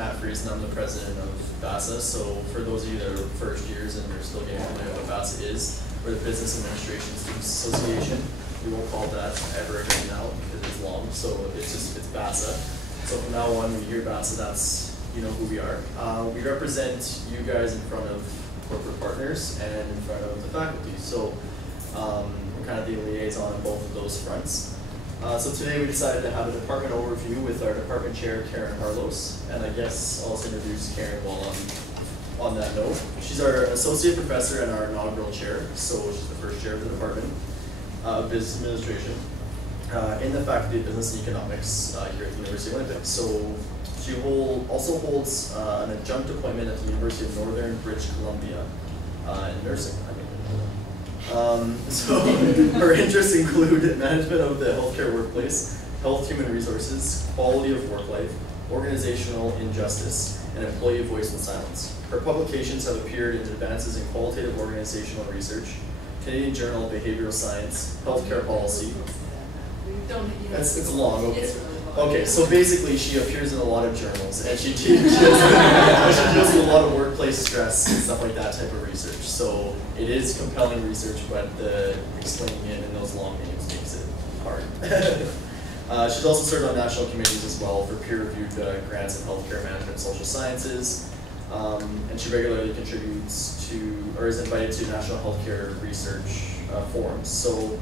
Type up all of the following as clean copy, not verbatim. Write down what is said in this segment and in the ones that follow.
Matt Friesen. I'm the president of BASA. So for those of you that are first years and are still getting familiar with what BASA is, we're the Business Administration Students Association. We won't call that ever again now because it's long. So it's BASA. So from now on, when you hear BASA, that's you know who we are. We represent you guys in front of corporate partners and in front of the faculty. So we're kind of the liaison on both of those fronts. So today we decided to have a department overview with our department chair, Karen Harlos, and I guess I'll also introduce Karen while I'm on that note. She's our associate professor and our inaugural chair, so she's the first chair of the department of business administration in the faculty of business and economics here at the University of Winnipeg. So she also holds an adjunct appointment at the University of Northern British Columbia in nursing. So her interests include management of the healthcare workplace, health human resources, quality of work life, organizational injustice, and employee voice and silence. Her publications have appeared in Advances in Qualitative Organizational Research, Canadian Journal of Behavioral Science, Healthcare Policy. It's long, okay. Okay, so basically she appears in a lot of journals and she deals with a lot of workplace stress and stuff like that type of research. So it is compelling research, but explaining it in those long names makes it hard. She's also served on national committees as well for peer-reviewed grants in healthcare management and social sciences. And she regularly contributes to, or is invited to national healthcare research forums. So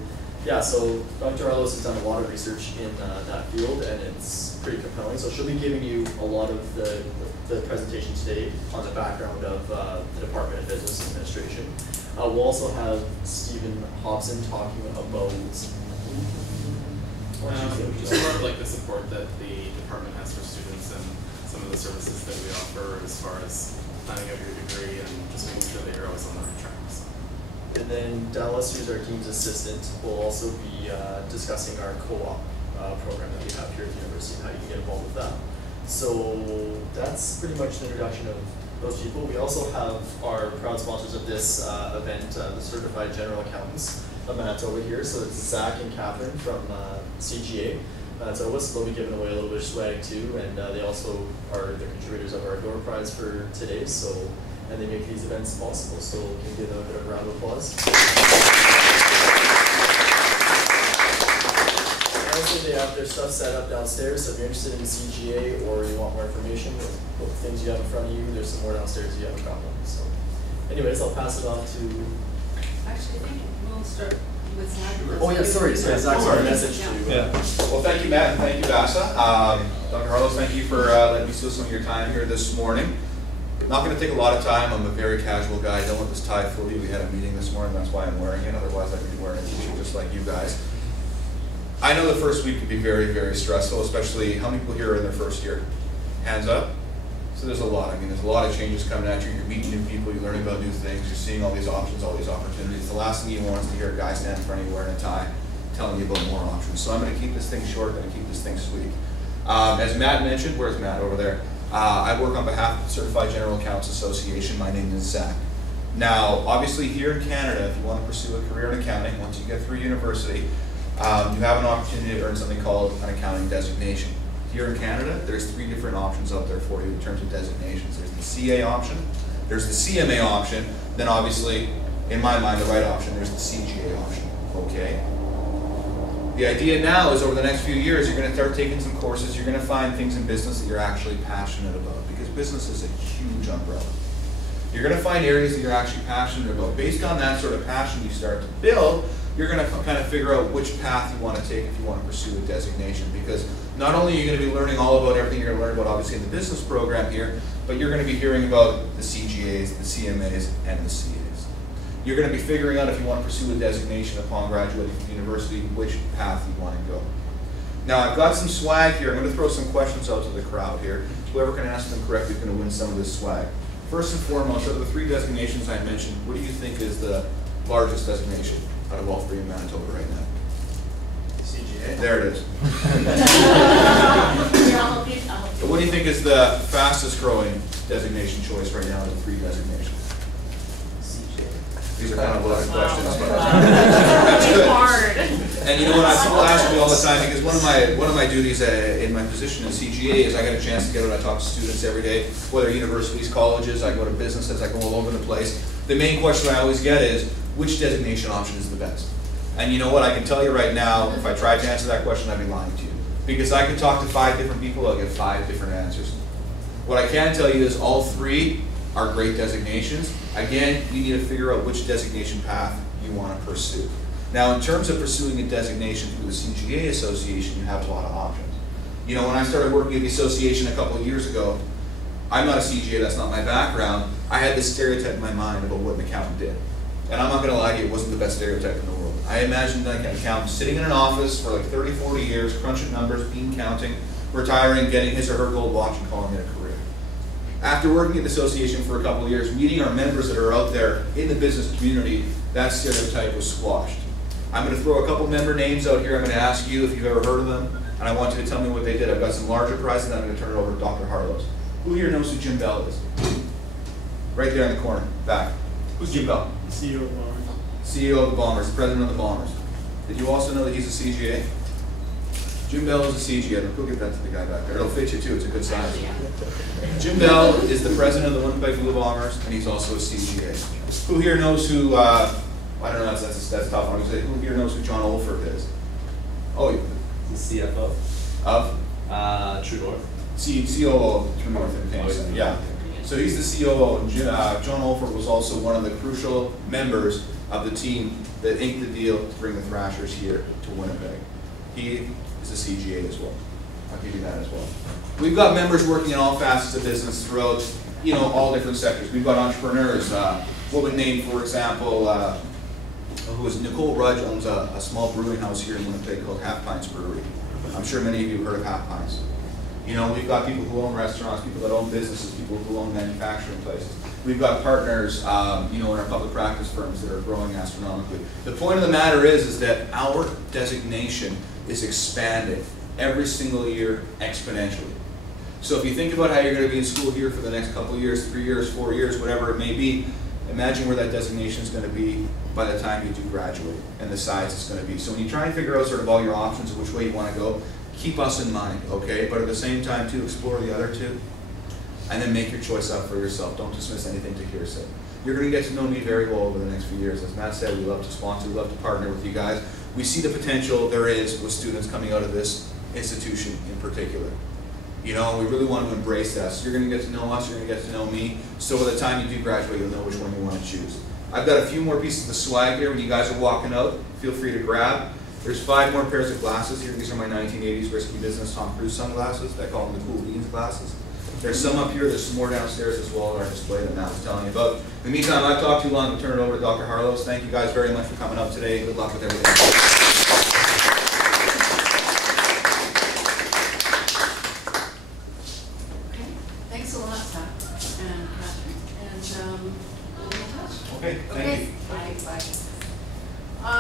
yeah, so Dr. Harlos has done a lot of research in that field, and it's pretty compelling. So she'll be giving you a lot of the presentation today on the background of the Department of Business Administration. We'll also have Stephen Hobson talking about just a lot of like the support that the department has for students and some of the services that we offer as far as planning out your degree and just making sure that you're always on the right track. And then Dallas, who's our team's assistant, will also be discussing our co-op program that we have here at the university and how you can get involved with that. So that's pretty much the introduction of those people. We also have our proud sponsors of this event, the Certified General Accountants of Manitoba here. So it's Zach and Catherine from CGA Manitoba, so they'll be giving away a little bit of swag too, and they also are the contributors of our door prize for today. So. And they make these events possible, so can you give them a bit of a round of applause? Honestly, they have their stuff set up downstairs, so if you're interested in CGA or you want more information with things you have in front of you, there's some more downstairs you have a copy of. So, anyways, I'll pass it on to... Actually, I think we'll start with Zach. Oh yeah, sorry, Zach, sorry, message to you. Yeah. Well, thank you, Matt, and thank you, BASA. Dr. Harlos, thank you for letting me steal some of your time here this morning. Not going to take a lot of time. I'm a very casual guy. Don't let this tie fool you. We had a meeting this morning. That's why I'm wearing it. Otherwise, I'd be wearing a t-shirt just like you guys. I know the first week can be very, very stressful, especially how many people here are in their first year? Hands up. So there's a lot. I mean, there's a lot of changes coming at you. You're meeting new people. You're learning about new things. You're seeing all these options, all these opportunities. The last thing you want is to hear a guy stand in front of you wearing a tie telling you about more options. So I'm going to keep this thing short. I'm going to keep this thing sweet. As Matt mentioned, where's Matt over there? I work on behalf of the Certified General Accountants Association. My name is Zach. Now, obviously here in Canada, if you want to pursue a career in accounting, once you get through university, you have an opportunity to earn something called an accounting designation. Here in Canada, there's 3 different options out there for you in terms of designations. There's the CA option, there's the CMA option, then obviously, in my mind, the right option, there's the CGA option, okay? The idea now is over the next few years, you're going to start taking some courses. You're going to find things in business that you're actually passionate about, because business is a huge umbrella. You're going to find areas that you're actually passionate about. Based on that sort of passion you start to build, you're going to kind of figure out which path you want to take if you want to pursue a designation. Because not only are you going to be learning all about everything you're going to learn about obviously in the business program here, but you're going to be hearing about the CGAs, the CMAs, and the CAs. You're going to be figuring out if you want to pursue a designation upon graduating from university, which path you want to go. Now, I've got some swag here. I'm going to throw some questions out to the crowd here. Whoever can answer them correctly is going to win some of this swag. First and foremost, out of the 3 designations I mentioned, what do you think is the largest designation out of all 3 in Manitoba right now? CGA. There it is. What do you think is the fastest growing designation choice right now out of the 3 designations? These are kind of loaded questions. But That's good. hard. And you know what, people ask me all the time, because one of my duties in my position in CGA is I get a chance to get out and I talk to students every day, whether universities, colleges, I go to businesses, I go all over the place. The main question I always get is, which designation option is the best? And you know what, I can tell you right now, if I tried to answer that question, I'd be lying to you. Because I can talk to 5 different people, I'll get 5 different answers. What I can tell you is all 3 are great designations. Again, you need to figure out which designation path you want to pursue. Now, in terms of pursuing a designation through the CGA Association, you have a lot of options. You know, when I started working at the association a couple of years ago, I'm not a CGA, that's not my background. I had this stereotype in my mind about what an accountant did. And I'm not going to lie to you, it wasn't the best stereotype in the world. I imagined like an accountant sitting in an office for like 30, 40 years, crunching numbers, bean counting, retiring, getting his or her gold watch and calling it a career. After working at the association for a couple of years, meeting our members that are out there in the business community, that stereotype was squashed. I'm going to throw a couple member names out here. I'm going to ask you if you've ever heard of them, and I want you to tell me what they did. I've got some larger prizes, and I'm going to turn it over to Dr. Harlos. Who here knows who Jim Bell is? Right there in the corner, back. Who's Jim Bell? CEO of Bombers. CEO of the Bombers, president of the Bombers. Did you also know that he's a CGA? Jim Bell is a CGA. Go give that to the guy back there. It'll fit you too. It's a good size. Jim Bell is the president of the Winnipeg Blue Bombers, and he's also a CGA. Who here knows who? I don't know. That's tough. I'm going to say, who here knows who John Olford is? Oh, The CFO of True North. COO of True North Entertainment. Yeah. So he's the COO, and John Olford was also one of the crucial members of the team that inked the deal to bring the Thrashers here to Winnipeg. He is a CGA as well. I'll give you that as well. We've got members working in all facets of business throughout, you know, all different sectors. We've got entrepreneurs. What would name, for example, who is Nicole Rudge owns a small brewing house here in Winnipeg called Half Pints Brewery. I'm sure many of you have heard of Half Pints. You know, we've got people who own restaurants, people that own businesses, people who own manufacturing places. We've got partners, you know, in our public practice firms that are growing astronomically. The point of the matter is that our designation is expanding every single year exponentially. So if you think about how you're going to be in school here for the next couple of years, 3 years, 4 years, whatever it may be, imagine where that designation is going to be by the time you do graduate and the size it's going to be. So when you try and figure out sort of all your options of which way you want to go, keep us in mind, okay? But at the same time, too, explore the other two and then make your choice up for yourself. Don't dismiss anything to hearsay. You're going to get to know me very well over the next few years. As Matt said, we love to sponsor, we love to partner with you guys. We see the potential there is with students coming out of this institution in particular. You know, we really want to embrace that. So you're going to get to know us, you're going to get to know me. So by the time you do graduate, you'll know which one you want to choose. I've got a few more pieces of swag here. When you guys are walking out, feel free to grab. There's 5 more pairs of glasses here. These are my 1980s Risky Business Tom Cruise sunglasses. I call them the Cool Beans glasses. There's some up here. There's some more downstairs as well at our display that Matt was telling you about. In the meantime, I've talked too long. I'll turn it over to Dr. Harlos. Thank you guys very much for coming up today. Good luck with everything. Okay, thanks a lot, Pat and Catherine, and we'll be in touch. Okay, thank Okay, you. bye.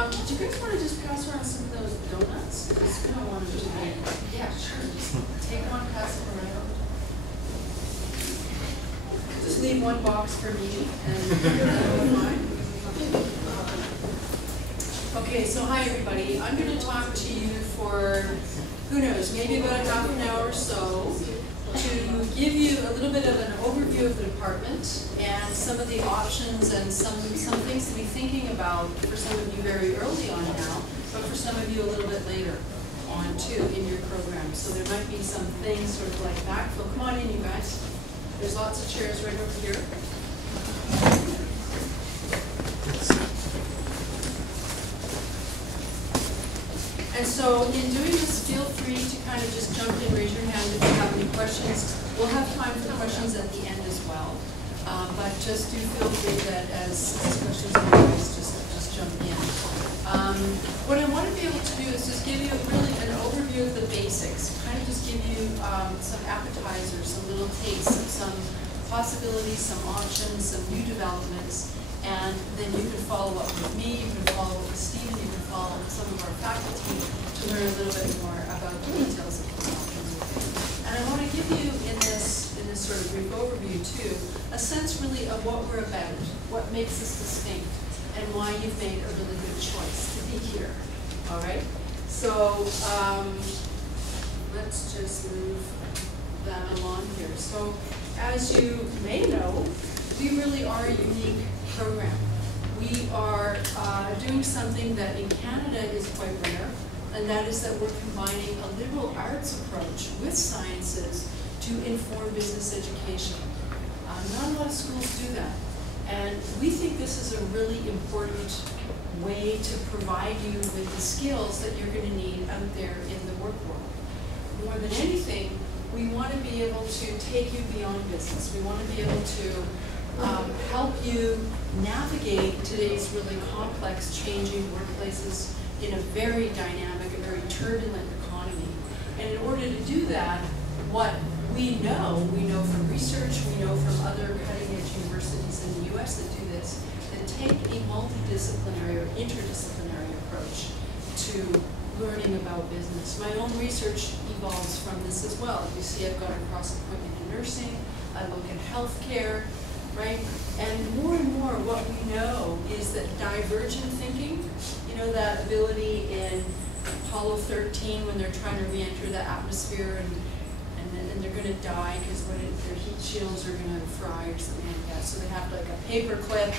Do you guys want to just pass around some of those donuts? Because we don't want them to be, yeah, sure, just take one, pass it around. Just leave one box for me and mine. Okay, so hi everybody. I'm going to talk to you for, who knows, maybe about a half an hour or so to give you a little bit of an overview of the department and some of the options and some things to be thinking about for some of you very early on now, but for some of you a little bit later on too in your program. So there might be some things sort of like backfill. Come on in, you guys. There's lots of chairs right over here. And so in doing this, feel free to kind of just jump in, raise your hand if you have any questions. We'll have time for questions at the end as well. But just do feel free that as questions arise, just jump in. What I want to be able to do is just give you really an overview of the basics, kind of just give you some appetizers, some little tastes of some possibilities, some options, some new developments, and then you can follow up with me, you can follow up with Stephen, you can follow up with some of our faculty to learn a little bit more about the details of those options. And I want to give you in this sort of brief overview too, a sense really of what we're about, what makes us distinct, and why you've made a really good choice to be here. All right? So let's just move that along here. So as you may know, we really are a unique program. We are doing something that in Canada is quite rare, and that is that we're combining a liberal arts approach with sciences to inform business education. Not a lot of schools do that. And we think this is a really important way to provide you with the skills that you're going to need out there in the work world. More than anything, we want to be able to take you beyond business. We want to be able to help you navigate today's really complex, changing workplaces in a very dynamic, a very turbulent economy. And in order to do that, what we know from research, we know from other cutting-edge universities in the US that do this, that take a multidisciplinary or interdisciplinary approach to learning about business. My own research evolves from this as well. You see, I've got a cross-appointment in nursing, I look at healthcare, right? And more, what we know is that divergent thinking, you know, that ability in Apollo 13 when they're trying to re-enter the atmosphere and they're going to die because their heat shields are going to fry or something like that. So they have like a paper clip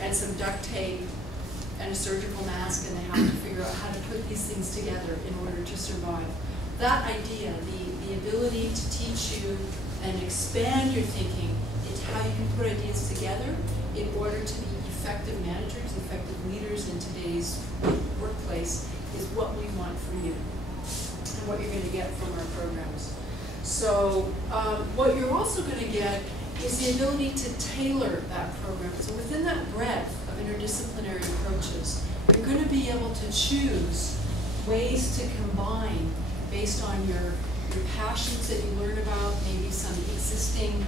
and some duct tape and a surgical mask, and they have to figure out how to put these things together in order to survive. That idea, the ability to teach you and expand your thinking into how you can put ideas together in order to be effective managers, effective leaders in today's workplace is what we want from you and what you're going to get from our programs. So what you're also going to get is the ability to tailor that program. So within that breadth of interdisciplinary approaches, you're going to be able to choose ways to combine based on your passions that you learn about, maybe some existing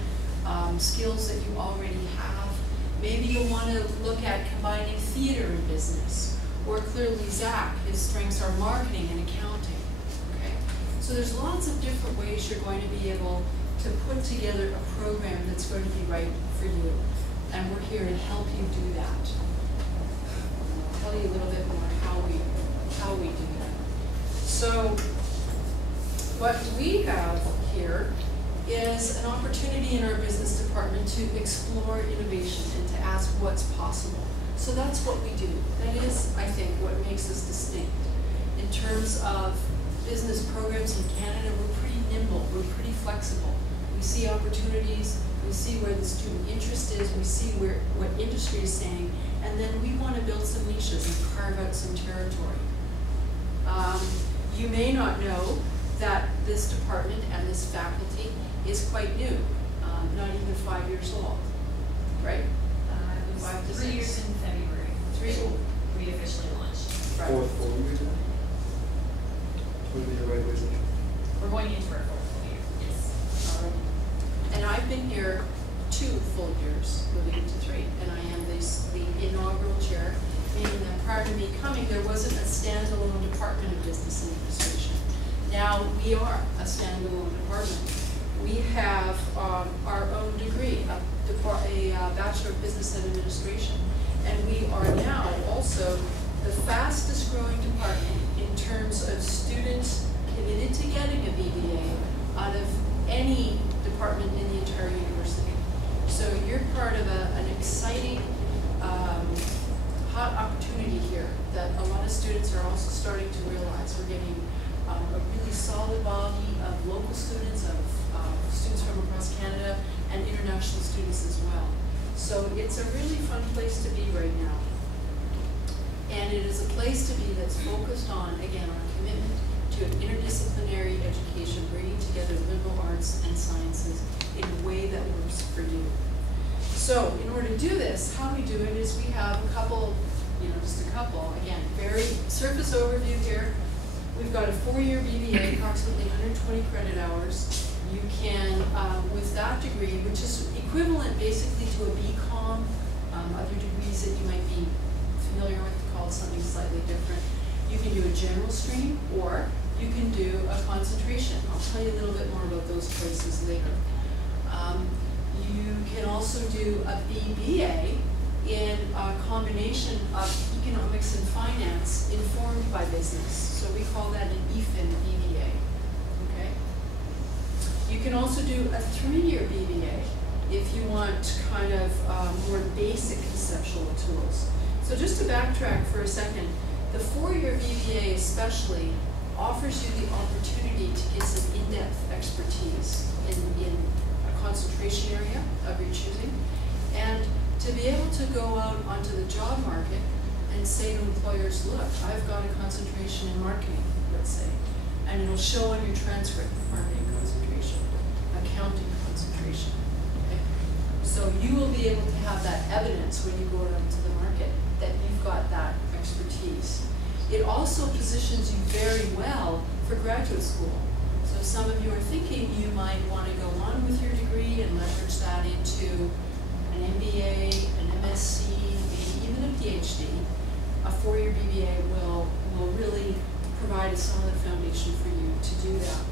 skills that you already have. Maybe you'll want to look at combining theater and business. Or clearly Zach, his strengths are marketing and accounting. So there's lots of different ways you're going to be able to put together a program that's going to be right for you. And we're here to help you do that. I'll tell you a little bit more how we do that. So what we have here is an opportunity in our business department to explore innovation and to ask what's possible. So that's what we do. That is, I think, what makes us distinct. In terms of business programs in Canada, we're pretty nimble, we're pretty flexible. We see opportunities, we see where the student interest is, we see what industry is saying, and then we want to build some niches and carve out some territory. You may not know that this department and this faculty is quite new, not even 5 years old, right? It was 5 to 3 6. years in February. We officially launched. Right. Fourth full year now? Would be the right way to say it. We're going into our 4th full year. Yes. All right. And I've been here 2 full years, moving into 3, and I am the inaugural chair, meaning that prior to me coming, there wasn't a standalone Department of Business and Administration. Now we are a standalone department. We have our own degree, a Bachelor of Business and Administration, and we are now also the fastest growing department in terms of students committed to getting a BBA out of any department in the entire university. So you're part of an exciting, hot opportunity here that a lot of students are also starting to realize. We're getting a really solid body of local students, of students from across Canada, and international students as well. So it's a really fun place to be right now. And it is a place to be that's focused on, again, our commitment to an interdisciplinary education, bringing together liberal arts and sciences in a way that works for you. So in order to do this, how we do it is we have a couple, just a couple, again, very surface overview here. We've got a 4-year BBA, approximately 120 credit hours. You can, with that degree, which is equivalent basically to a BCom, other degrees that you might be familiar with, called something slightly different. You can do a general stream, or you can do a concentration. I'll tell you a little bit more about those choices later. You can also do a BBA, in a combination of economics and finance informed by business. So we call that an EFIN BBA, okay? You can also do a 3-year BBA if you want kind of more basic conceptual tools. So just to backtrack for a second, the 4-year BBA especially offers you the opportunity to get some in-depth expertise in a concentration area of your choosing, and to be able to go out onto the job market and say to employers, look, I've got a concentration in marketing, let's say, and it'll show on your transcript, marketing concentration, accounting concentration, okay? So you will be able to have that evidence when you go out into the market that you've got that expertise. It also positions you very well for graduate school. So some of you are thinking you might want to go on with your degree and leverage that into an MBA, an MSc, maybe even a PhD. A 4-year BBA will really provide a solid foundation for you to do that.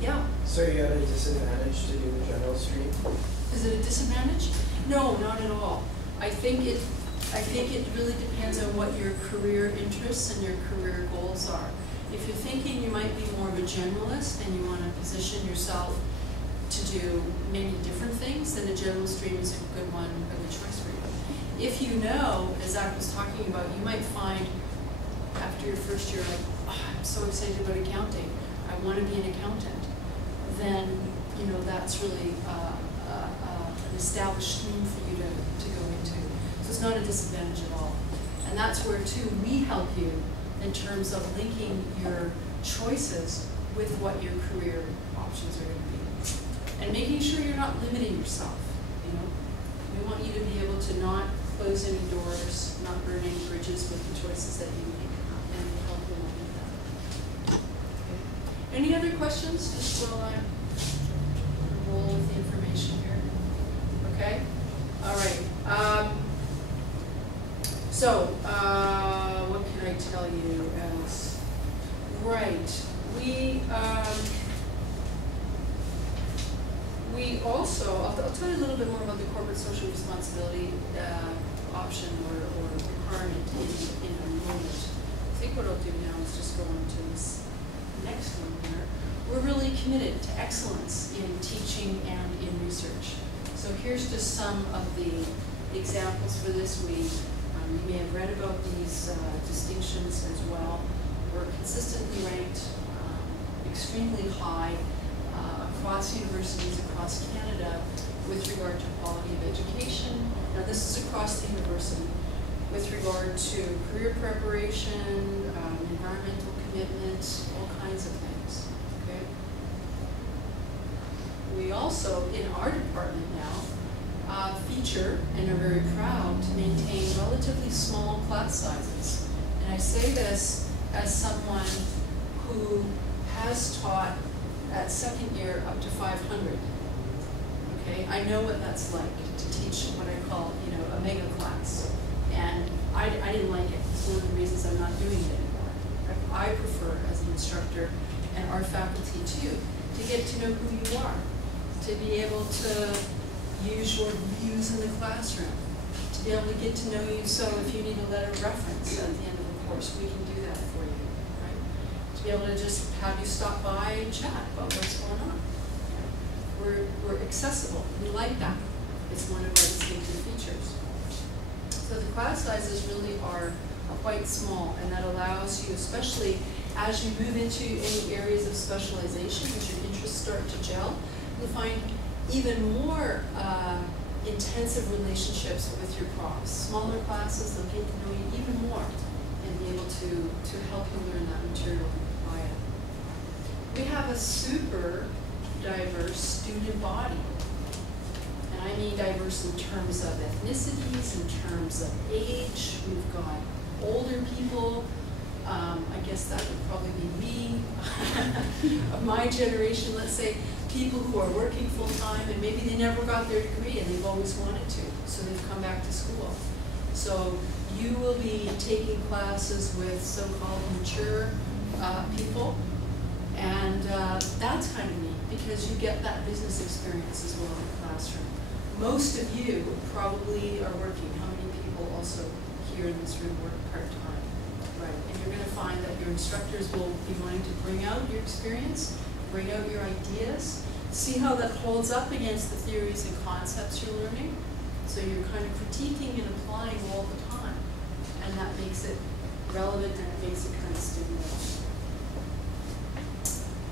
Yeah? So you're at a disadvantage to do the general stream? Is it a disadvantage? No, not at all. I think it really depends on what your career interests and your career goals are. If you're thinking you might be more of a generalist and you want to position yourself to do many different things, then a general stream is a good one, a good choice for you. If you know, as Zach was talking about, you might find after your first year, like, oh, I'm so excited about accounting, I want to be an accountant, then you know that's really an established stream for you to go into. So it's not a disadvantage at all. And that's where, too, we help you in terms of linking your choices with what your career options are going to be. And making sure you're not limiting yourself, you know. We want you to be able to not close any doors, not burn any bridges with the choices that you make, and help you along with that. Okay. Any other questions, just while I roll with the information here? Okay? All right. So, what can I tell you else? Right. We also, I'll tell you a little bit more about the corporate social responsibility option or requirement in enrollment. I think what I'll do now is just go on to this next one here. We're really committed to excellence in teaching and in research. So here's just some of the examples for this week. You may have read about these distinctions as well. We're consistently ranked extremely high across universities across Canada with regard to quality of education. Now this is across the university with regard to career preparation, environmental commitment, all kinds of things. Okay. We also, in our department now, feature and are very proud to maintain relatively small class sizes. And I say this as someone who has taught at second year up to 500. Okay, I know what that's like to teach what I call, you know, a mega class. And I didn't like it. It's one of the reasons I'm not doing it anymore. I prefer, as an instructor, and our faculty too, to get to know who you are, to be able to use your views in the classroom, to be able to get to know you, so if you need a letter of reference at the end of the course, we can do that for you, right? To be able to just have you stop by and chat about what's going on. We're accessible. We like that. It's one of our distinctive features. So the class sizes really are quite small, and that allows you, especially as you move into any areas of specialization, as your interests start to gel, you'll find even more intensive relationships with your profs. Smaller classes, they'll get to know you even more and be able to help you learn that material and apply it. We have a super diverse student body. And I mean diverse in terms of ethnicities, in terms of age. We've got older people. I guess that would probably be me, of my generation, let's say, people who are working full-time and maybe they never got their degree and they've always wanted to, so they've come back to school. So you will be taking classes with so-called mature people, and that's kind of neat because you get that business experience as well in the classroom. most of you probably are working. How many people also here in this room work part-time? Right, and you're going to find that your instructors will be wanting to bring out your experience, bring out your ideas, see how that holds up against the theories and concepts you're learning. So you're kind of critiquing and applying all the time, and that makes it relevant and it makes it kind of stimulating.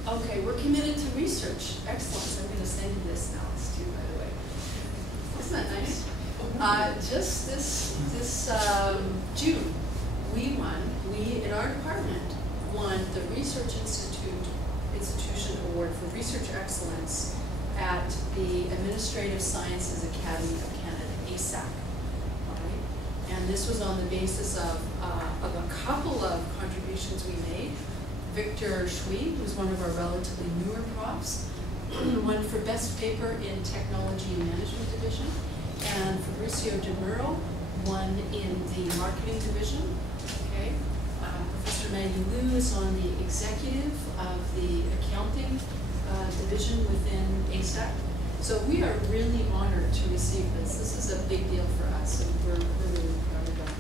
Okay, we're committed to research excellence. I'm going to send you this, Alex, too, by the way. Isn't that nice? Just this June, we in our department won the Research Institution Award for Research Excellence at the Administrative Sciences Academy of Canada, ASAC. All right? And this was on the basis of a couple of contributions we made. Victor Schweib, who's one of our relatively newer profs, won for Best Paper in Technology and Management Division, and Fabricio De Muro won in the Marketing Division. Okay, Professor Maggie Liu is on the executive of the Accounting Division within ASAC. So we are really honored to receive this. This is a big deal for us, and we're really proud of that.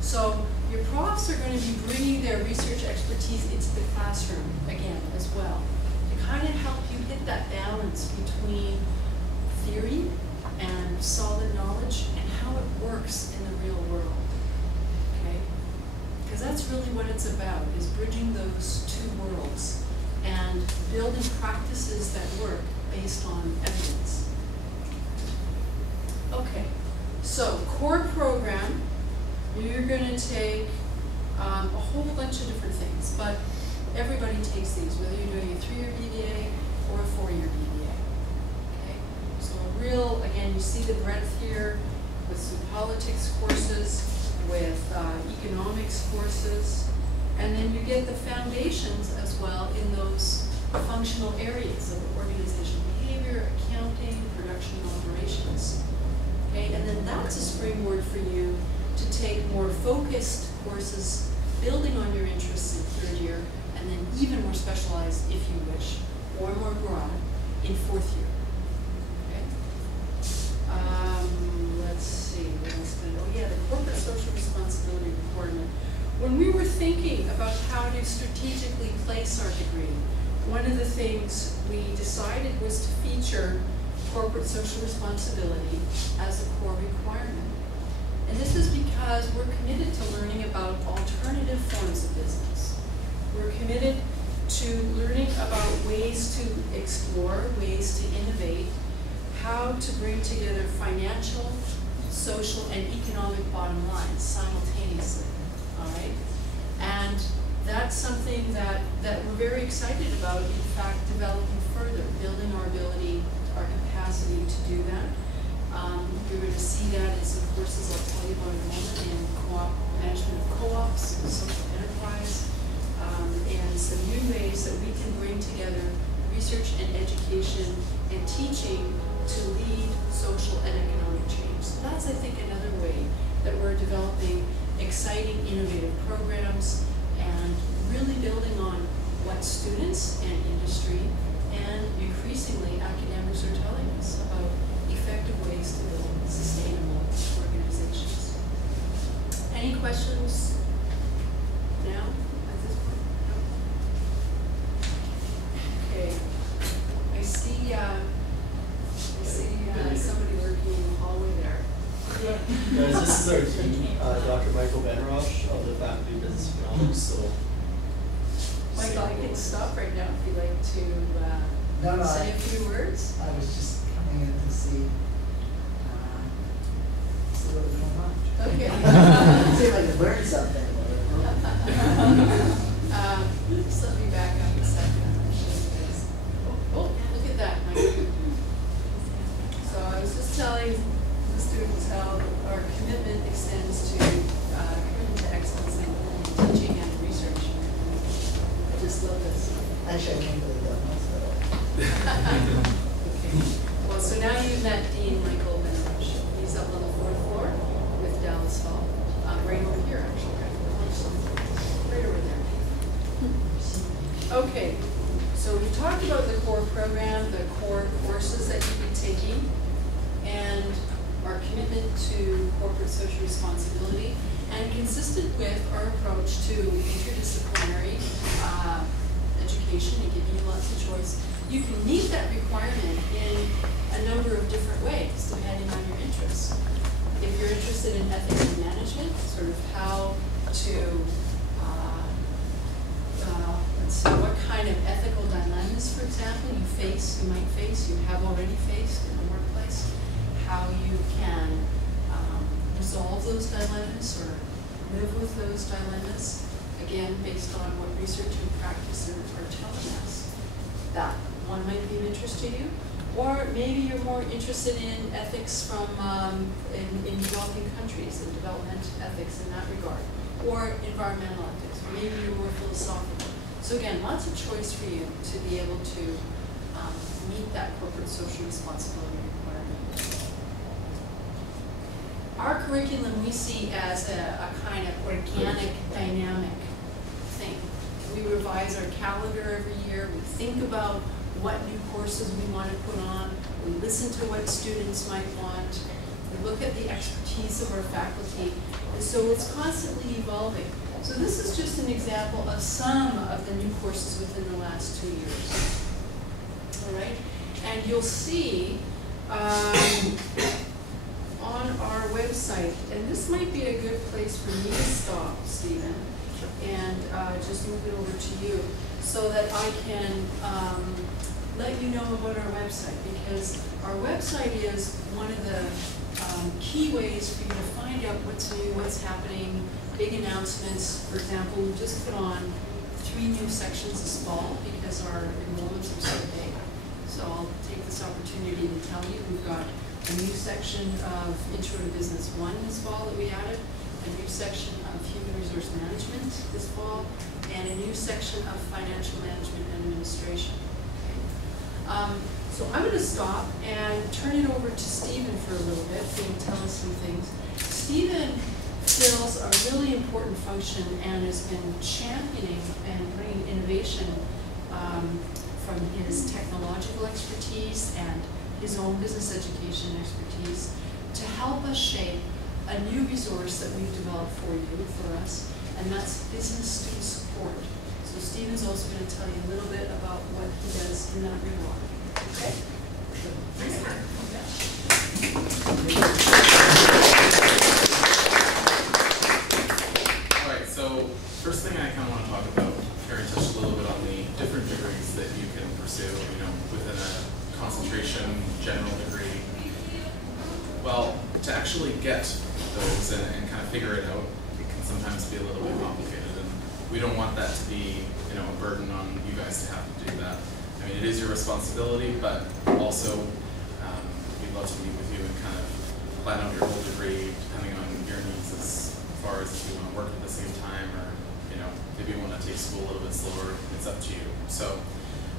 So your profs are going to be bringing their research expertise into the classroom again as well, to kind of help you hit that balance between theory and solid knowledge and how it works in the real world. Okay? Because that's really what it's about, is bridging those two worlds and building practices that work based on evidence. Okay, so core program, you're going to take a whole bunch of different things, but everybody takes these, whether you're doing a 3-year BBA or a 4-year BBA. Okay, so real, again, you see the breadth here with some politics courses, with economics courses, and then you get the foundations as well in those functional areas of organizational behavior, accounting, production and operations. Okay, and then that's a springboard for you to take more focused courses, building on your interests in 3rd year, and then even more specialized, if you wish, or more broad in 4th year. Okay. Let's see. What else did I- oh yeah, the corporate social responsibility requirement. When we were thinking about how to strategically place our degree, one of the things we decided was to feature corporate social responsibility as a core requirement. And this is because we're committed to learning about alternative forms of business. We're committed to learning about ways to explore, ways to innovate, how to bring together financial, social, and economic bottom lines simultaneously, all right? And that's something that we're very excited about, in fact, developing further, building our ability, our capacity to do that. You're going to see that in some courses I'll tell you about in a moment, in management of co-ops, social enterprise, and some new ways that we can bring together research and education and teaching to lead social and economic change. So that's, I think, another way that we're developing exciting, innovative programs and really building on what students and industry and increasingly academics are telling us about effective ways to build sustainable organizations. Any questions now at this point? No? Okay. I see somebody working in the hallway there. Guys, this is our dean, Dr. Michael Benrosh of the Faculty of Business Economics. So, Michael, I can stop right now if you'd like to say a few words. I was just coming in to see what was going on. Okay. See if I could learn something. Just let me back up a second. Oh, look at that, Michael. So I was just telling the students how our commitment extends to commitment to excellence in teaching and research. I just love this. Actually, I can't believe that myself. Well, so now you've met Dean Michael Benrosh. He's up on the 4th floor with Dallas Hall. Right over here, actually, right over there. Okay, so we talked about the core program, the core courses that you've been taking, and corporate social responsibility, and consistent with our approach to interdisciplinary education and giving you lots of choice, you can meet that requirement in a number of different ways, depending on your interests. If you're interested in ethics and management, sort of how to, let's see, what kind of ethical dilemmas, for example, you might face, you have already faced in the workplace, how you can resolve those dilemmas or live with those dilemmas, again, based on what research and practice are telling us. That one might be of interest to you. Or maybe you're more interested in ethics from in developing countries and development ethics in that regard, or environmental ethics, or maybe you're more philosophical. So again, lots of choice for you to be able to meet that corporate social responsibility requirement. Our curriculum we see as a kind of organic, dynamic thing. We revise our calendar every year, we think about what new courses we want to put on, we listen to what students might want, we look at the expertise of our faculty, and so it's constantly evolving. So this is just an example of some of the new courses within the last 2 years. All right, and you'll see on our website, and this might be a good place for me to stop, Stephen, and just move it over to you, so that I can let you know about our website, because our website is one of the key ways for you to find out what's new, what's happening, big announcements. For example, we just put on 3 new sections this fall because our enrollments are so big. So I'll take this opportunity to tell you we've got a new section of Intro to Business 1 this fall that we added, a new section of Human Resource Management this fall, and a new section of Financial Management and Administration. So I'm going to stop and turn it over to Stephen for a little bit so he can tell us some things. Stephen fills a really important function and has been championing and bringing innovation from his technological expertise and his own business education expertise to help us shape a new resource that we've developed for you, for us, and that's business student support. So Stephen's also going to tell you a little bit about what he does in that regard. Okay? All right, so first thing I kind of want to talk about, Carrie touched a little bit on the different degrees that you can pursue, within a concentration, general degree. Well, to actually get those and kind of figure it out, it can sometimes be a little bit complicated, and we don't want that to be, a burden on you guys to have to do that. I mean, it is your responsibility, but also we'd love to meet with you and kind of plan out your whole degree depending on your needs as far as if you want to work at the same time, or maybe you want to take school a little bit slower. It's up to you. So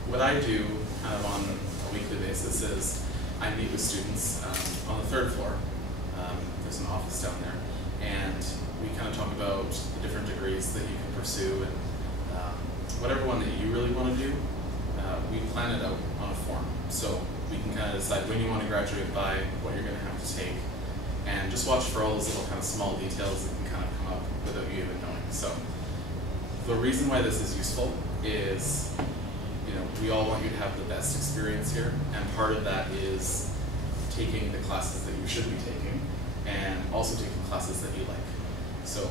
what I do kind of on a weekly basis is I meet with students on the 3rd floor. There's an office down there, and we kind of talk about the different degrees that you can pursue, and whatever one that you really want to do, we plan it out on a form. So we can kind of decide when you want to graduate by, what you're going to have to take, and just watch for all those little kind of small details that can kind of come up without you even knowing. So the reason why this is useful is, we all want you to have the best experience here, and part of that is taking the classes that you should be taking, and also taking classes that you like. So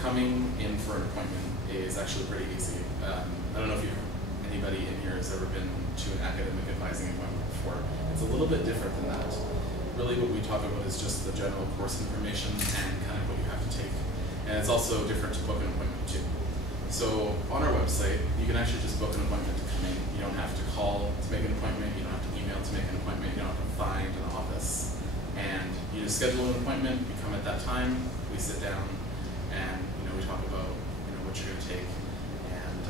coming in for an appointment is actually pretty easy. I don't know if anybody in here has ever been to an academic advising appointment before. It's a little bit different than that. Really what we talk about is just the general course information and kind of what you have to take. And it's also different to book an appointment too. So on our website, you can actually just book an appointment to come in. You don't have to call to make an appointment, you don't have to email to make an appointment, you don't have to find an office. And you just schedule an appointment, you come at that time, we sit down, and we talk about what you're going to take, and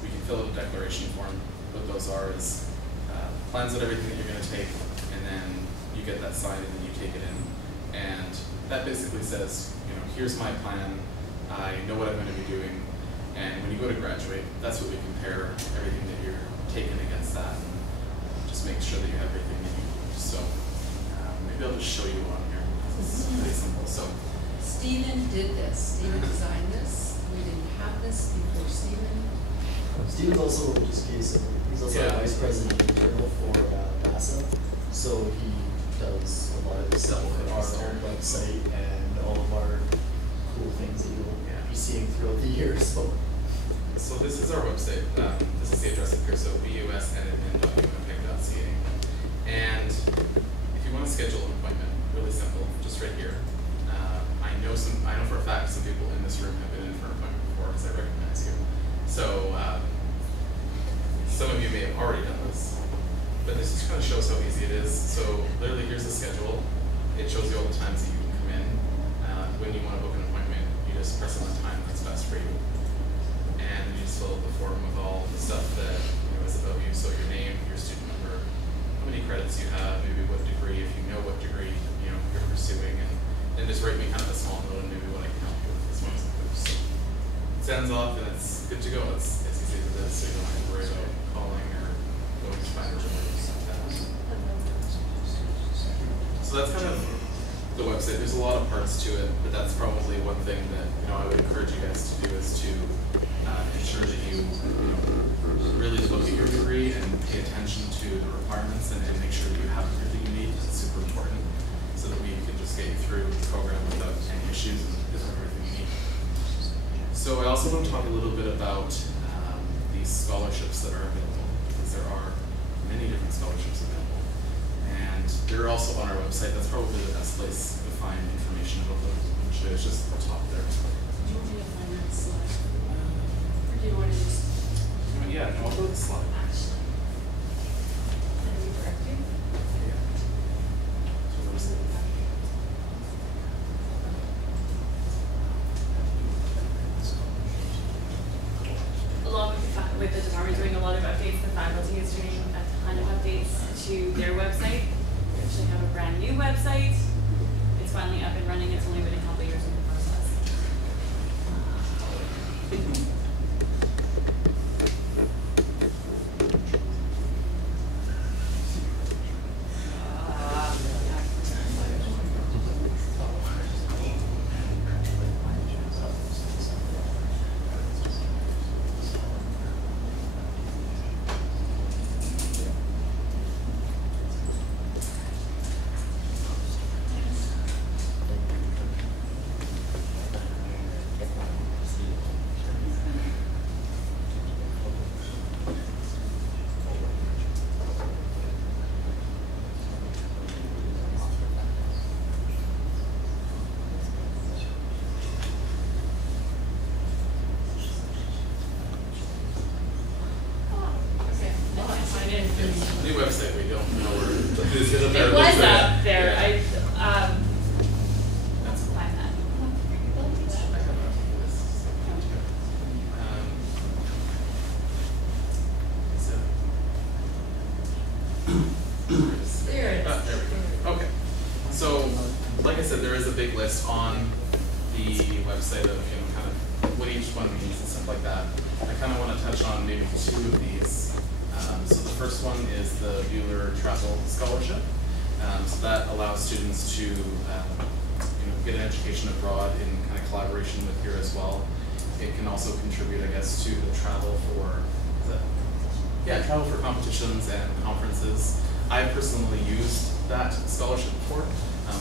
we can fill out a declaration form. What those are is plans out everything that you're going to take, and then you get that signed and then you take it in, and that basically says, here's my plan, I know what I'm going to be doing, and when you go to graduate, that's what we compare everything that you're taking against that, and just make sure that you have everything that you need. So maybe I'll just show you on here. Stephen did this, Stephen designed this, we didn't have this before Stephen. Steven's also, just in case, he's also Yeah. a vice president internal for BASA, so he does a lot of this stuff with our own website and all of our cool things that you'll be seeing throughout the year, so. So this is our website. This is the address up here, so bus@admin.winnipeg.ca. And if you want to schedule an appointment, really simple, just right here. I know for a fact some people in this room have been in for an appointment before because I recognize you. So some of you may have already done this, but this just kind of shows how easy it is. So literally, here's the schedule. It shows you all the times that you can come in. When you want to book an appointment, you just press on the time that's best for you. And you just fill out the form with all the stuff that is about you. So your name, your student number, how many credits you have, maybe what degree, if you know what degree you're pursuing, and just write me kind of a small note and maybe what I can help you with this one. So it sends off and it's good to go. It's easy to this, so you don't have to worry about calling or going to find or something like that. So that's kind of the website. There's a lot of parts to it, but that's probably one thing that I would encourage you guys to do is to ensure that you really look at your degree and pay attention to the requirements and make sure that you have everything you need. It's super important so that we can just get you through the program without any issues and get everything you need. So I also want to talk a little bit about these scholarships that are available, because there are many different scholarships available. And they're also on our website. That's probably the best place to find information about them. It's just at the top there. Do you want me to find that slide? Or do you want to just? Yeah, no, I'll go to the slide. Actually, can we correct you? Yeah. So what is it? Along with the department doing a lot of updates, the faculty is doing a ton of updates to their website. We actually have a brand new website. It's finally up and running. It's only been a couple years in the process. New website, we don't know where it is. It was up there. Yeah. Let's find that. I have There it is. there we go. Okay. So, like I said, there is a big list on the website of kind of what each one means and stuff like that. I kind of want to touch on maybe two of these. So the first one is the Bueller Travel Scholarship. So that allows students to get an education abroad in kind of collaboration with here as well. It can also contribute, I guess, to the travel for travel for competitions and conferences. I personally used that scholarship before.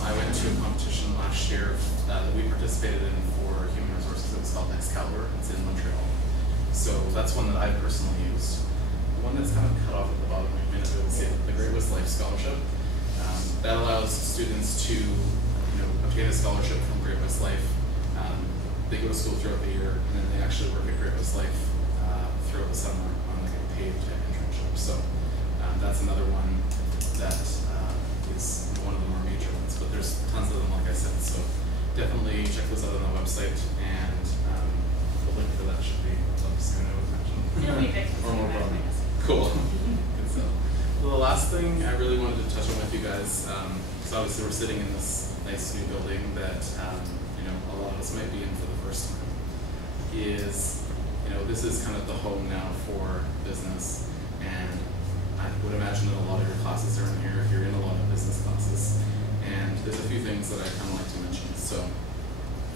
I went to a competition last year that we participated in for human resources. It was called Excalibur. It's in Montreal. So that's one that I personally used. The one that's kind of cut off at the bottom, you may not be able to see it, the Great West Life Scholarship. That allows students to obtain a scholarship from Great West Life. They go to school throughout the year, and then they actually work at Great West Life throughout the summer on like a paid internship. So that's another one that is one of the more major ones, but there's tons of them, like I said. So definitely check those out on the website, and the link for that should be up soon, I would imagine. It'll be fixed. Or more broadly. Cool. Good stuff. Well, the last thing I really wanted to touch on with you guys, because obviously we're sitting in this nice new building that a lot of us might be in for the first time, is this is kind of the home now for business, and I would imagine that a lot of your classes are in here if you're in a lot of business classes. And there's a few things that I kind of like to mention. So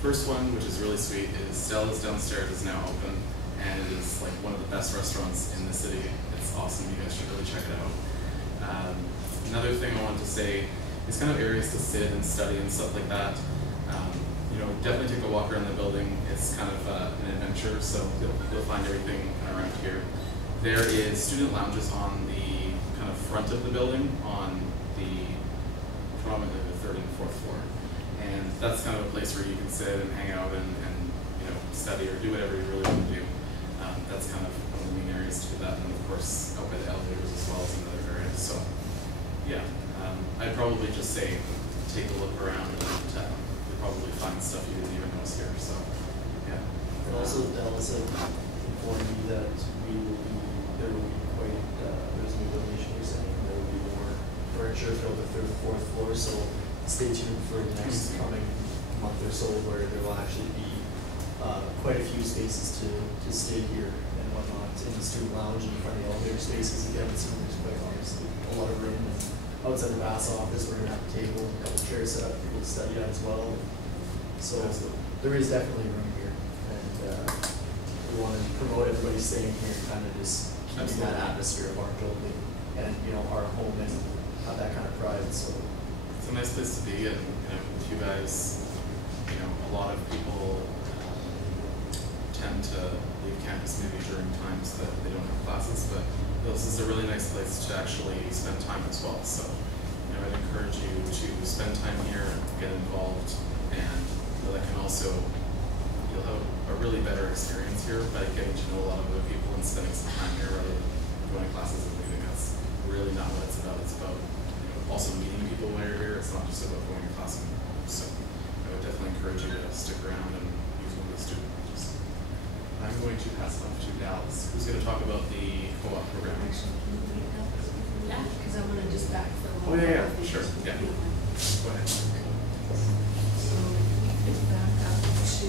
First one, which is really sweet, is Stella's downstairs is now open, and it is like one of the best restaurants in the city. It's awesome. You guys should really check it out. Another thing I wanted to say is kind of areas to sit and study and stuff like that. You know, definitely take a walk around the building. It's kind of an adventure, so you'll find everything around here. There is student lounges on the kind of front of the building on the probably the third and fourth floor. And that's kind of a place where you can sit and hang out and you know, study or do whatever you really want to do. That's kind of one of the main areas to do that. And of course, out by the elevators as well as in other areas. So yeah, I'd probably just say take a look around and you'll probably find stuff you didn't even notice here. So yeah. And also, Dallas informed me that there will be quite, there's a new donation we're sending, there will be more furniture throughout the third and fourth floor, so stay tuned for the next coming month or so where there will actually be quite a few spaces to stay here and whatnot in the student lounge and in front of the elevator spaces. If you haven't seen, there's quite honestly a lot of room. And outside the BASA office, we're going to have a table and a couple chairs set up for people to study at as well. So there is definitely room here, and we want to promote everybody staying here and kind of just keeping that atmosphere of our building and, you know, our home and have that kind of pride. So it's a nice place to be, and you know, with you guys, you know, a lot of people tend to leave campus maybe during times that they don't have classes, but this is a really nice place to actually spend time as well. So, you know, I'd encourage you to spend time here, get involved, and that can also, you'll have a really better experience here by getting to know a lot of other people and spending some time here rather than going to classes and leaving. That's really not what it's about. It's about, you know, also meeting people when you're here. It's not just about going to class. So I would definitely encourage you to stick around and use one of the student lounges. I'm going to pass it off to Dallas, who's going to talk about the co-op program. Yeah, because I want to just backfill. Oh yeah, sure. Yeah. Go ahead. So we can back up to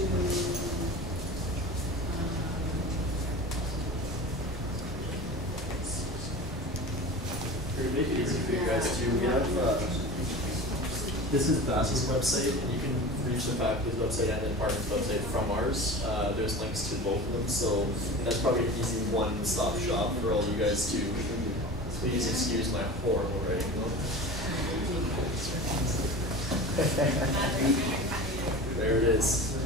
to make it easy for you guys too, we have this is BASA's website, and you can reach the faculty's website and the department's website from ours. There's links to both of them, so that's probably an easy one-stop shop for all you guys too. Please excuse my horrible writing though. There it is.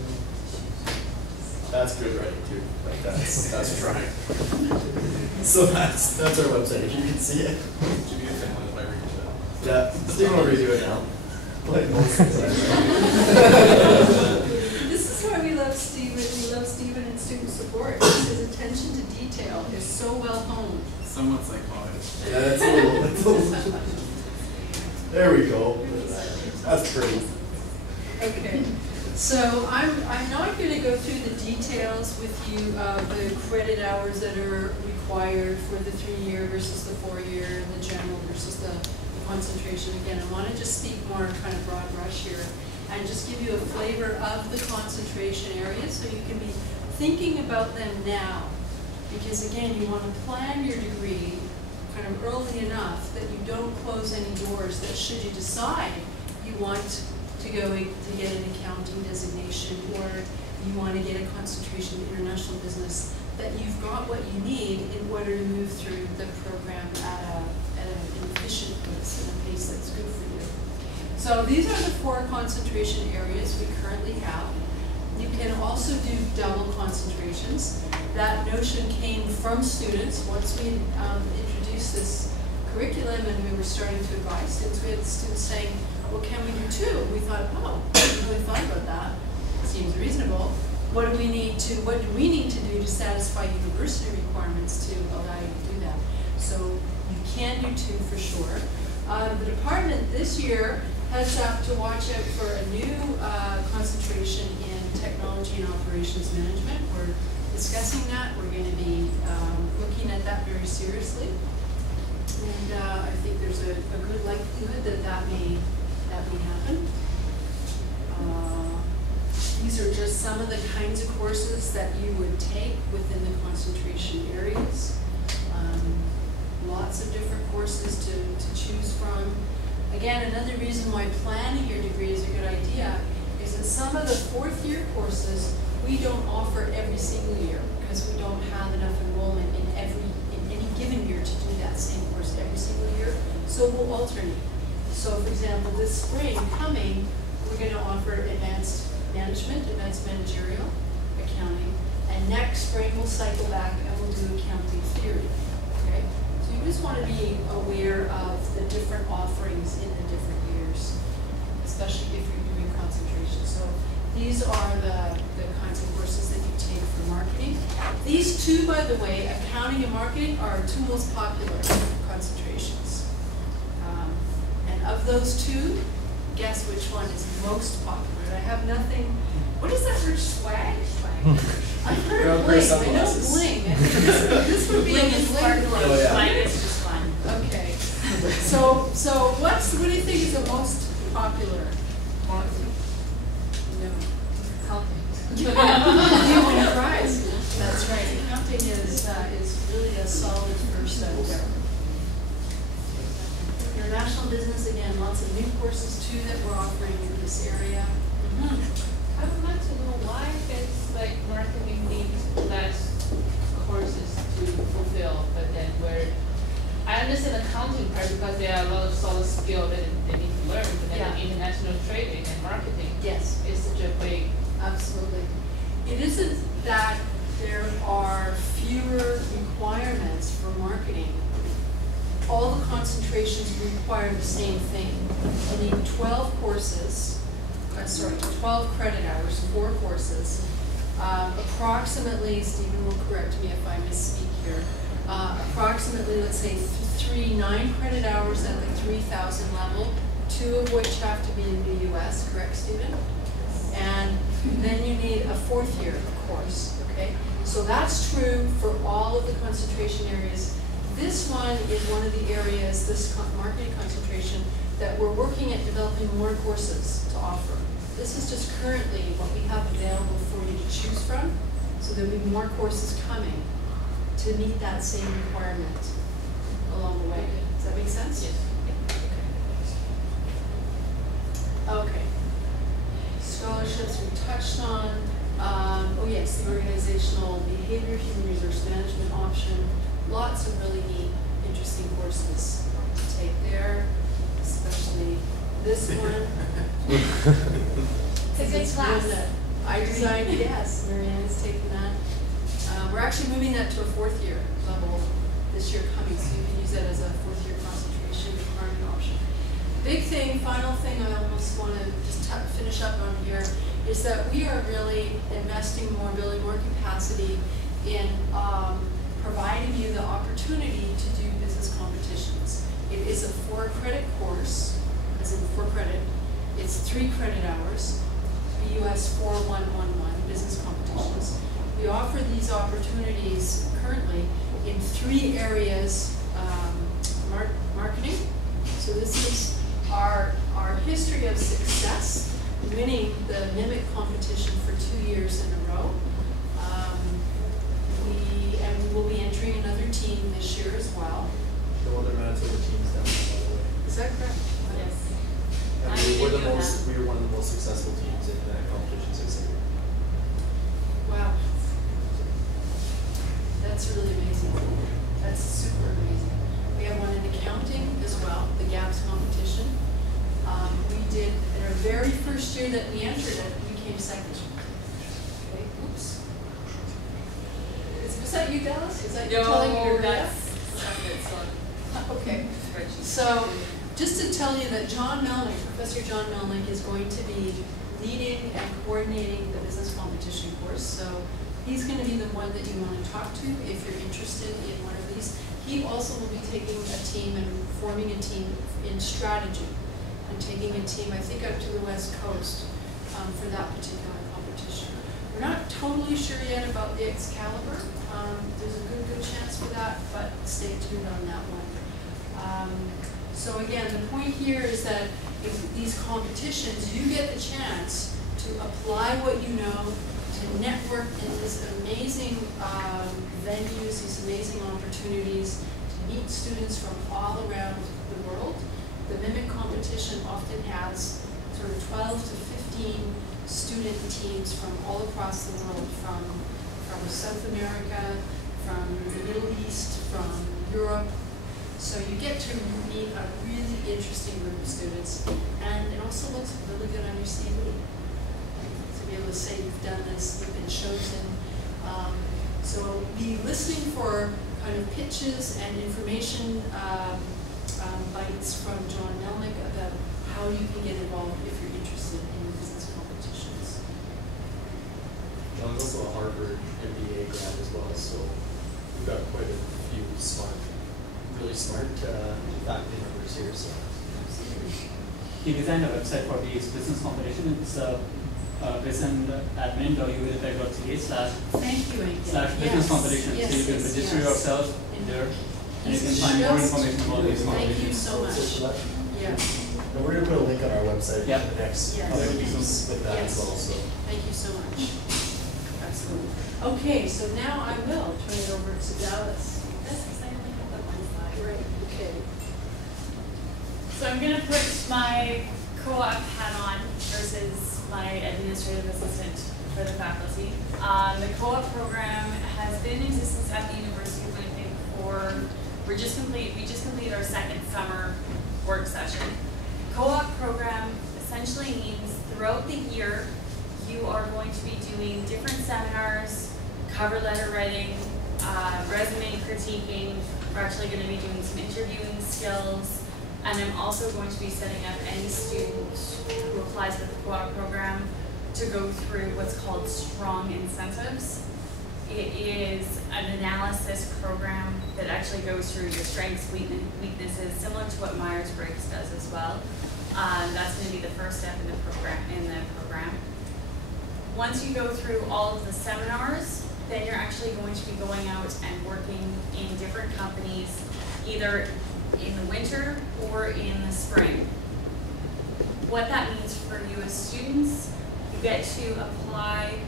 That's good writing too. Like that's trying. So that's our website. If you can see it. Would you be offended if I read that? Yeah, Stephen will redo it now. Like most things I This is why we love Stephen. We love Stephen in student support. His attention to detail is so well honed. Somewhat psychotic. Yeah, that's a little. There we go. That's great. Okay. So I'm not going to go through the details with you of the credit hours that are required for the 3-year versus the 4-year, and the general versus the concentration. Again, I want to just speak more kind of broad brush here and just give you a flavor of the concentration areas so you can be thinking about them now. Because again, you want to plan your degree kind of early enough that you don't close any doors that should you decide you want to go to get an accounting designation or you want to get a concentration in international business, that you've got what you need in order to move through the program at an efficient pace and a pace that's good for you. So these are the 4 concentration areas we currently have. You can also do double concentrations. That notion came from students. Once we introduced this curriculum and we were starting to advise students, we had students saying, well, can we do 2? We thought, oh, I haven't really thought about that. Seems reasonable. What do we need to do to satisfy university requirements to allow you to do that? So you can do 2 for sure. The department this year heads up to watch out for a new concentration in technology and operations management. We're discussing that. We're going to be looking at that very seriously. And I think there's a good likelihood that may happen. These are just some of the kinds of courses that you would take within the concentration areas. Lots of different courses to choose from. Again, another reason why planning your degree is a good idea is that some of the fourth year courses we don't offer every single year because we don't have enough enrollment in any given year to do that same course every single year. So we'll alternate. So for example, this spring coming, we're going to offer advanced management, advanced managerial, accounting, and next spring we'll cycle back and we'll do accounting theory. Okay? So you just want to be aware of the different offerings in the different years, especially if you're doing concentration. So these are the kinds of courses that you take for marketing. These two, by the way, accounting and marketing, are our two most popular concentrations. And of those two, guess which one is most popular? I have nothing. What is that word? Swag? I've heard bling. I know bling. This would be a bling. Oh, yeah. Like, it's just fun. Okay. So what do you think is the most popular? Marketing. No. Accounting. You win a prize. That's right. Accounting is really a solid first step. International business, again, lots of new courses too that we're offering in this area. I would like to know why it's like marketing needs less courses to fulfill, but then where I understand accounting part because there are a lot of solid skills that they need to learn, but then international trading and marketing is such a big. Absolutely. It isn't that there are fewer requirements for marketing. All the concentrations require the same thing. You need 12 courses, 12 credit hours, 4 courses. Approximately, Stephen will correct me if I misspeak here, approximately, let's say, 3 9-credit hours at the 3,000 level, 2 of which have to be in the US, correct, Stephen? And then you need a 4th year course, okay? So that's true for all of the concentration areas. This one is one of the areas, this marketing concentration, that we're working at developing more courses to offer. This is just currently what we have available for you to choose from, so there'll be more courses coming to meet that same requirement along the way. Does that make sense? Yes. Okay. Scholarships we touched on. Oh yes, the organizational behavior, human resource management option. Lots of really neat, interesting courses to take there, especially this one. It's a good class. That I designed, yes, Marianne's taken that. We're actually moving that to a 4th year level this year coming, so you can use that as a 4th year concentration requirement option. Big thing, final thing I almost want to just finish up on here is that we are really investing more, building more capacity in providing you the opportunity to do business competitions. It is a 4-credit course, as in 4 credit. It's 3 credit hours, BUS 4111, business competitions. We offer these opportunities currently in 3 areas, marketing. So this is our history of success, winning the MIMIC competition for 2 years in a row. We will be entering another team this year as well. No other Manitoba teams down there, by the way. Is that correct? Yes. And I we were didn't know that. we were one of the most successful teams in that competition this year. Wow. That's really amazing. That's super amazing. We have one in accounting as well, the GAPS competition. We did, in our very first year that we entered it, we came second. Okay, oops. Was that you, Dallas? Is that you telling me your data? Okay. So, just to tell you that John Melnick, Professor John Melnick, is going to be leading and coordinating the business competition course. So he's going to be the one that you want to talk to if you're interested in one of these. He also will be taking a team and forming a team in strategy and taking a team, I think, out to the West Coast for that particular competition. We're not totally sure yet about the Excalibur. There's a good chance for that, but stay tuned on that one. So again, the point here is that in these competitions, you get the chance to apply what you know, to network in these amazing venues, these amazing opportunities, to meet students from all around the world. The MIMIC competition often has sort of 12 to 15 student teams from all across the world, from South America, from the Middle East, from Europe. So you get to meet a really interesting group of students, and it also looks really good on your CV. To be able to say you've done this, you've been chosen. So be listening for kind of pitches and information bites from John Melnick about how you can get involved if you're interested in business competitions. John's also a Harvard MBA grad as well, so we've got quite a few really smart faculty members here. So He designed a website for these business competition. It's admin.uviltech.ca/. Thank you, Anke. /business competition. Yes, so you can yes, register yes. yourself there, and you can find more information about these Thank you competitions. so much. Yeah. and we're gonna put a link on our website Yeah. in the next Yes. couple weeks with that as Yes. well. So Thank you so much. Absolutely. Okay, so now I will turn it over to Dallas. That's exciting, I have that one slide. Great, okay. So I'm gonna put my co-op hat on versus my administrative assistant for the faculty. The co-op program has been in existence at the University of Winnipeg for, we just completed our second summer work session. Co-op program essentially means throughout the year, you are going to be doing different seminars, cover letter writing, resume critiquing. We're actually going to be doing some interviewing skills, and I'm also going to be setting up any student who applies with the co-op program to go through what's called strong incentives. It is an analysis program that actually goes through your strengths, weaknesses, similar to what Myers-Briggs does as well. That's going to be the first step in the program. Once you go through all of the seminars, then you're actually going to be going out and working in different companies, either in the winter or in the spring. What that means for you as students, you get to apply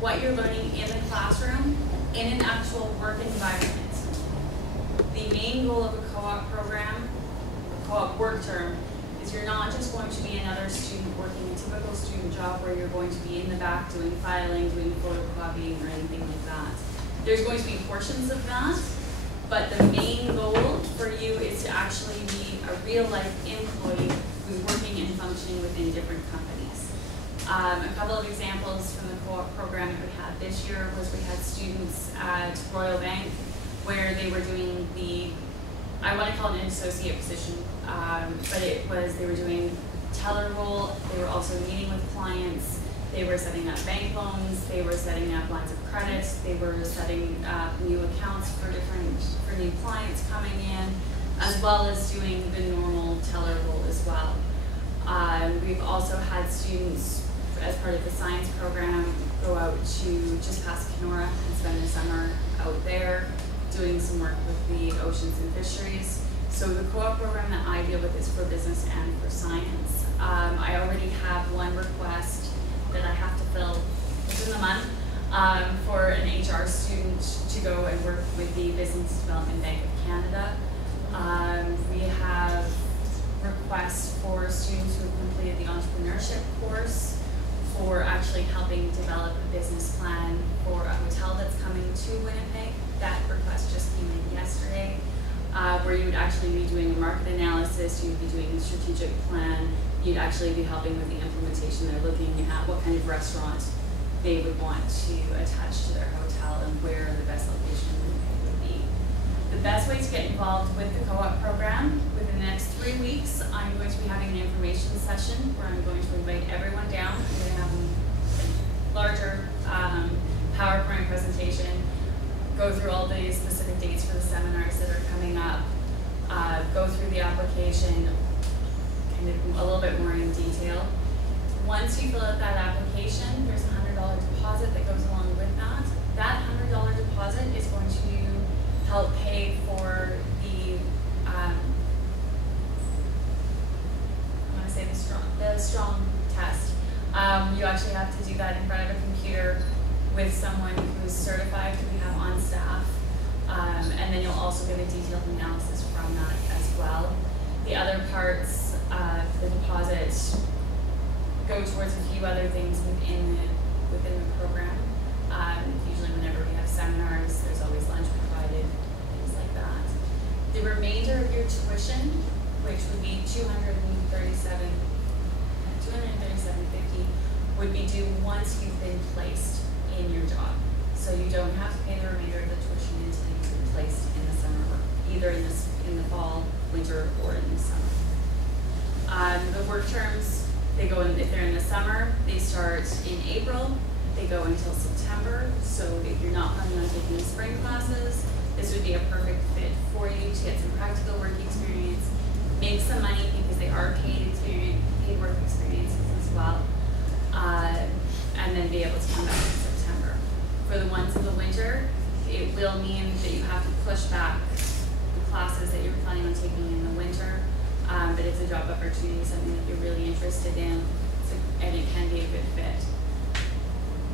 what you're learning in the classroom in an actual work environment. The main goal of a co-op program, co-op work term, is you're not just going to be another student working a typical student job where you're going to be in the back doing filing, doing photocopying, or anything like that. There's going to be portions of that, but the main goal for you is to actually be a real-life employee who's working and functioning within different companies. A couple of examples from the co-op program that we had this year was we had students at Royal Bank where they were doing I want to call it an associate position, but they were doing teller role, they were also meeting with clients, they were setting up bank loans, they were setting up lines of credit, they were setting up new accounts for new clients coming in, as well as doing the normal teller role as well. We've also had students, as part of the science program, go out to just past Kenora and spend the summer out there doing some work with the oceans and fisheries. So the co-op program that I deal with is for business and for science. I already have one request that I have to fill within the month for an HR student to go and work with the Business Development Bank of Canada. We have requests for students who have completed the entrepreneurship course for actually helping develop a business plan for a hotel that's coming to Winnipeg. That request just came in yesterday, where you would actually be doing a market analysis, you'd be doing a strategic plan, you'd actually be helping with the implementation. They're looking at what kind of restaurant they would want to attach to their hotel and where the best location in Winnipeg would be. The best way to get involved with the co-op program, within the next 3 weeks, I'm going to be having an information session where I'm going to invite everyone down. I'm going to have a larger PowerPoint presentation, go through all the specific dates for the seminars that are coming up, go through the application kind of a little bit more in detail. Once you fill out that application, there's a $100 deposit that goes along with that. That $100 deposit is going to help pay for the, I want to say the strong test. You actually have to do that in front of a computer with someone who's certified who we have on staff. And then you'll also get a detailed analysis from that as well. The other parts, the deposit, go towards a few other things within the program. Usually whenever we have seminars, there's always lunch provided, things like that. The remainder of your tuition, which would be $237.50, would be due once you've been placed in your job. So you don't have to pay the remainder of the tuition until you've been placed in the summer work, either in the fall, winter, or in the summer. The work terms, they go in, if they're in the summer, they start in April, they go until September. So if you're not planning on taking the spring classes, this would be a perfect fit for you to get some practical work experience, make some money because they are paid work experiences as well, and then be able to come back in September. For the ones in the winter, it will mean that you have to push back the classes that you're planning on taking in the winter, but it's a job opportunity, something that you're really interested in, and it can be a good fit.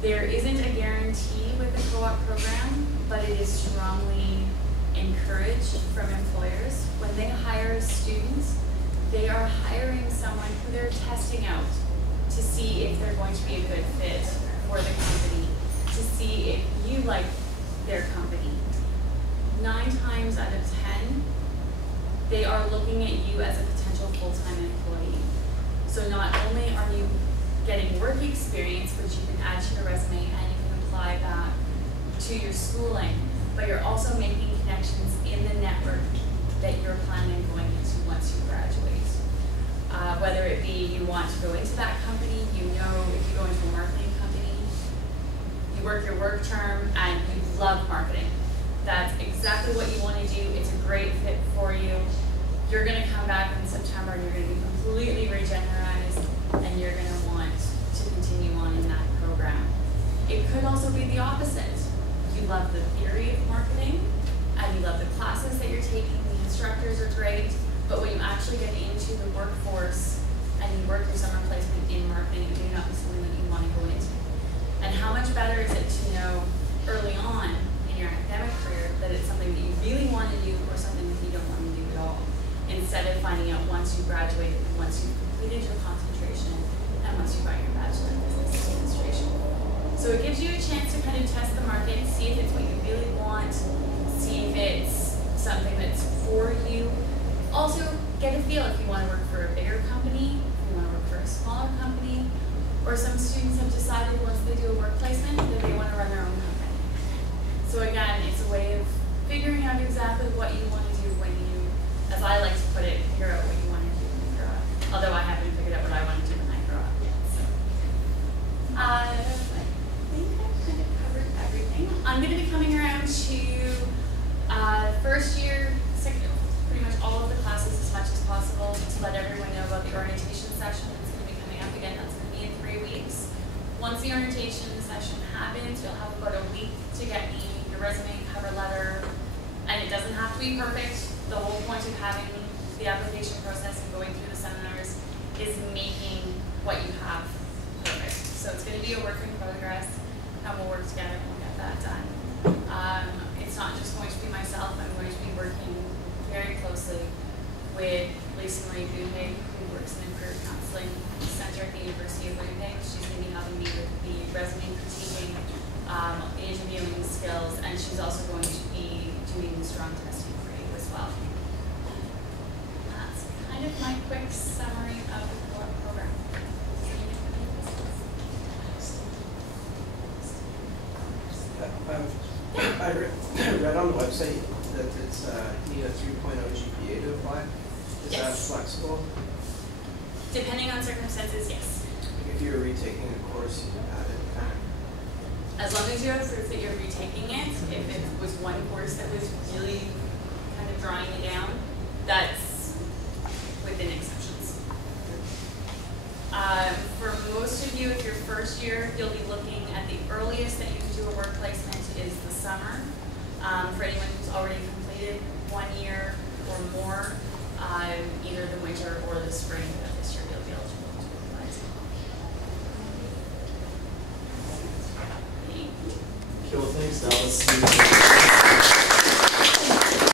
There isn't a guarantee with the co-op program, but it is strongly encouraged from employers. When they hire a student, they are hiring someone who they're testing out to see if they're going to be a good fit for the company, to see if you like their company. 9 times out of 10, they are looking at you as a potential full-time employee. So not only are you getting work experience, which you can add to your resume and you can apply that to your schooling, but you're also making connections in the network that you're planning on going into once you graduate. Whether it be you want to go into that company, you know if you go into a marketing company, you work your work term and you love marketing. That's exactly what you want to do. It's a great fit for you. You're going to come back in September and you're going to be completely regenerized and you're going to want to continue on in that program. It could also be the opposite. You love the theory of marketing and you love the classes that you're taking, the instructors are great, but when you actually get into the workforce and you work your summer placement in marketing, it may not be something that you want to go into. And how much better is it to know early on in your academic career that it's something that you really want to do or something that you don't want to do at all, instead of finding out once you graduated, once you've completed your concentration, and once you got your Bachelor in Business Administration. So it gives you a chance to kind of test the market, see if it's what you really want, see if it's something that's for you. Also, get a feel if you want to work for a bigger company, if you want to work for a smaller company, or some students have decided once they do a work placement that they want to run their own company. So again, it's a way of figuring out exactly what you want to do when you, as I like to put it, figure out what you want to do when you grow up. Although I haven't figured out what I want to do when I grow up yet. So, I think I've kind of covered everything. I'm going to be coming around to first year, pretty much all of the classes as much as possible to let everyone know about the orientation session that's going to be coming up again. That's going to be in 3 weeks. Once the orientation session happens, you'll have about a week to get me your resume, cover letter, and it doesn't have to be perfect. The whole point of having the application process and going through the seminars is making what you have perfect. So it's going to be a work in progress, and we'll work together and we'll get that done. It's not just going to be myself. I'm going to be working very closely with Lisa Marie Bouvet, who works in the Career Counseling Center at the University of Winnipeg. She's going to be helping me with the resume critiquing, the interviewing skills, and she's also going to be doing the strong testing for you as well. That's kind of my quick summary of the co-op program. I read on the website that it's need a 3.0 GPA to apply. Is that flexible? Depending on circumstances, yes. If you're retaking a course, you add it kind of. As long as you have proof that you're retaking it, if it was one course that was really kind of drawing you down, that's within exceptions. For most of you, if you're first year, you'll be looking at the earliest that you can do a work placement is the summer. For anyone who's already completed 1 year or more, either the winter or the spring of this year, you'll be eligible to apply. Okay, well, thanks. Now let's see.